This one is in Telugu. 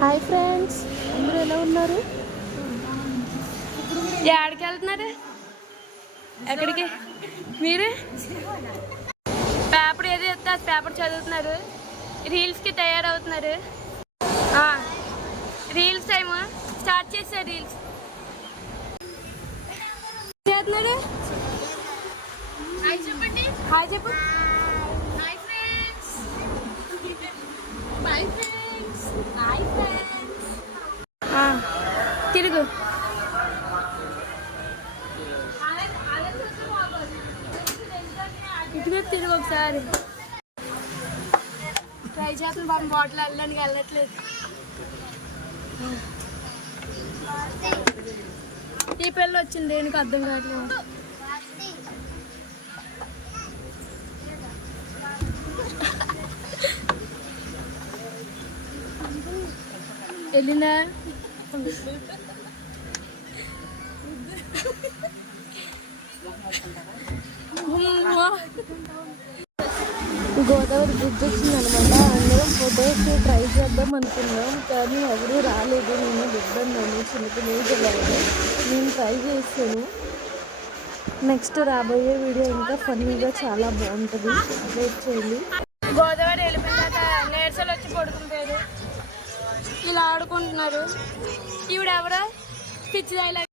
హాయ్ ఫ్రెండ్స్, అందరూ ఎలా ఉన్నారు? ఎక్కడికి వెళ్తున్నారు? ఎక్కడికి? మీరు పేపర్ ఏదో ఇస్తారు, పేపర్ చదువుతున్నారు, రీల్స్కి తయారవుతున్నారు. రీల్స్ టైమ్ స్టార్ట్ చేశారు. రీల్స్ చేస్తున్నాడు. హాయ్ చెప్పండి. హాయ్ చెప్పు. Hi friends. Bye friends. Hi friends. తిరుగు. ఇటుగా తిరుగు ఒకసారి. ట్రై చేస్తున్న బాబు, బాటిల్ వెళ్ళడానికి వెళ్ళట్లేదు. ఈ పిల్ల వచ్చింది, దేనికి అర్థం కావట్లేదు. వెళ్ళిందా? గోదావరి బ్రిడ్జ్ వచ్చిందనమాట. అందరం ఫొటోస్ ట్రై చేద్దాం అనుకున్నాం, కానీ ఎవరూ రాలేదు. నేను ఇబ్బంది చిన్నపిల్లలు వెళ్ళాలి. నేను ట్రై చేశాను. నెక్స్ట్ రాబోయే వీడియో ఇంకా ఫన్నీగా చాలా బాగుంటుంది, వెయిట్ చేయండి. గోదావరి వెళ్ళిపోయినాక నేర్సలు వచ్చి పడుకుంటారు, ఇలా ఆడుకుంటున్నారు. ఈవిడ ఎవరో పిచ్చి